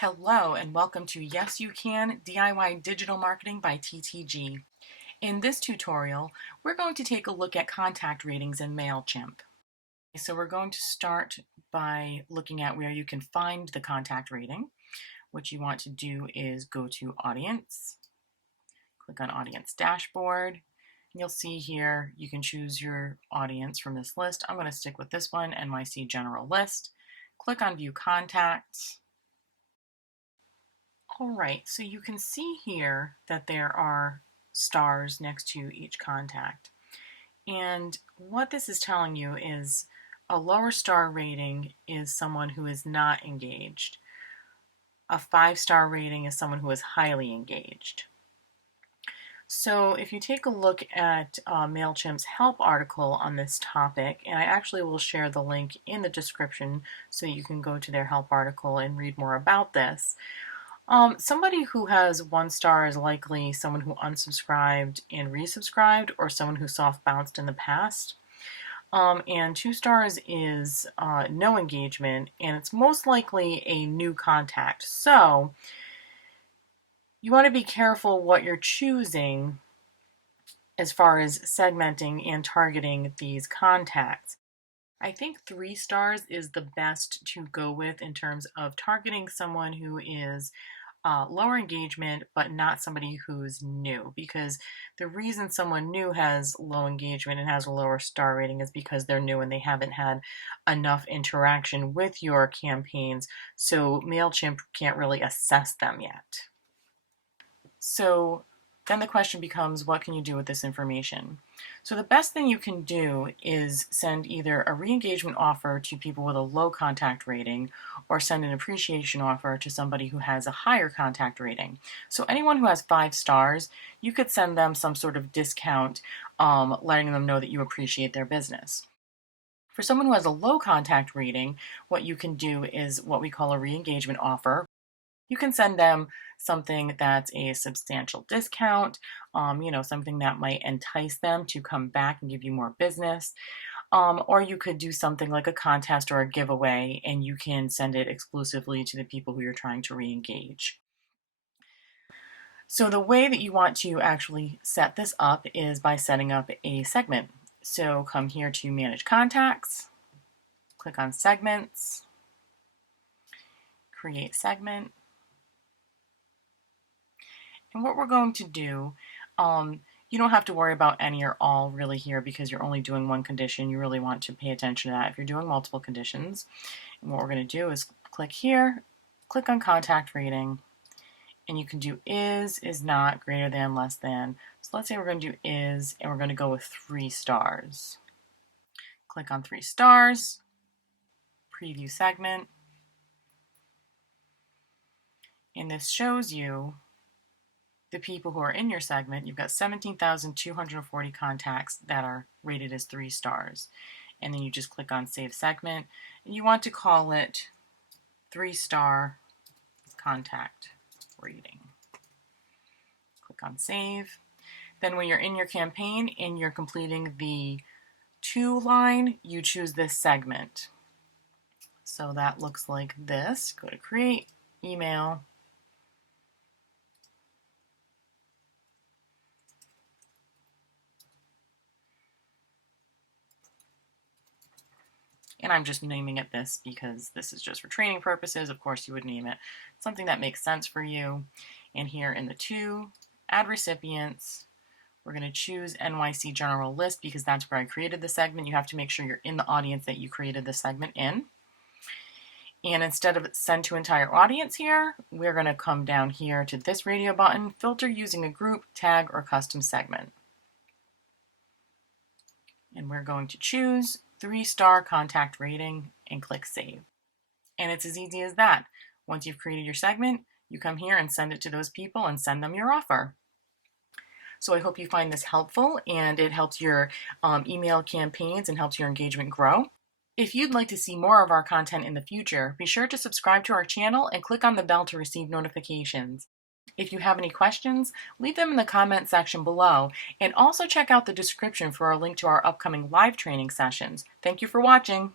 Hello and welcome to Yes You Can DIY Digital Marketing by TTG. In this tutorial, we're going to take a look at contact ratings in Mailchimp. So we're going to start by looking at where you can find the contact rating. What you want to do is go to Audience, click on Audience Dashboard. You'll see here you can choose your audience from this list. I'm going to stick with this one, NYC General List. Click on View Contacts. All right, so you can see here that there are stars next to each contact. And what this is telling you is a lower star rating is someone who is not engaged. A 5-star rating is someone who is highly engaged. So if you take a look at Mailchimp's help article on this topic, and I actually will share the link in the description so you can go to their help article and read more about this. Somebody who has 1 star is likely someone who unsubscribed and resubscribed, or someone who soft bounced in the past. And 2 stars is no engagement, and it's most likely a new contact. So you want to be careful what you're choosing as far as segmenting and targeting these contacts. I think 3 stars is the best to go with in terms of targeting someone who is lower engagement, but not somebody who's new, because the reason someone new has low engagement and has a lower star rating is because they're new and they haven't had enough interaction with your campaigns, so Mailchimp can't really assess them yet. So then the question becomes, what can you do with this information? So the best thing you can do is send either a re-engagement offer to people with a low contact rating, or send an appreciation offer to somebody who has a higher contact rating. So anyone who has 5 stars, you could send them some sort of discount, letting them know that you appreciate their business. For someone who has a low contact rating, what you can do is what we call a re-engagement offer. You can send them something that's a substantial discount, something that might entice them to come back and give you more business. Or you could do something like a contest or a giveaway, and you can send it exclusively to the people who you're trying to re-engage. So the way that you want to actually set this up is by setting up a segment. So come here to Manage Contacts, click on Segments, Create Segment. And what we're going to do, you don't have to worry about any or all really here because you're only doing one condition. You really want to pay attention to that if you're doing multiple conditions. And what we're going to do is click here, click on contact rating, and you can do is not, greater than, less than. So let's say we're going to do is, and we're going to go with 3 stars. Click on 3 stars, preview segment, and this shows you the people who are in your segment. You've got 17,240 contacts that are rated as 3 stars. And then you just click on Save Segment, and you want to call it 3-star contact rating. Click on Save. Then when you're in your campaign and you're completing the to line, you choose this segment. So that looks like this. Go to Create, Email, and I'm just naming it this because this is just for training purposes. Of course, you would name it something that makes sense for you. And here in the to, add recipients, we're going to choose NYC General List because that's where I created the segment. You have to make sure you're in the audience that you created the segment in. And instead of send to entire audience here, we're going to come down here to this radio button, filter using a group, tag, or custom segment. And we're going to choose 3-star contact rating and click Save. And it's as easy as that. Once you've created your segment, you come here and send it to those people and send them your offer. So I hope you find this helpful and it helps your email campaigns and helps your engagement grow. If you'd like to see more of our content in the future, be sure to subscribe to our channel and click on the bell to receive notifications. If you have any questions, leave them in the comment section below, and also check out the description for a link to our upcoming live training sessions. Thank you for watching.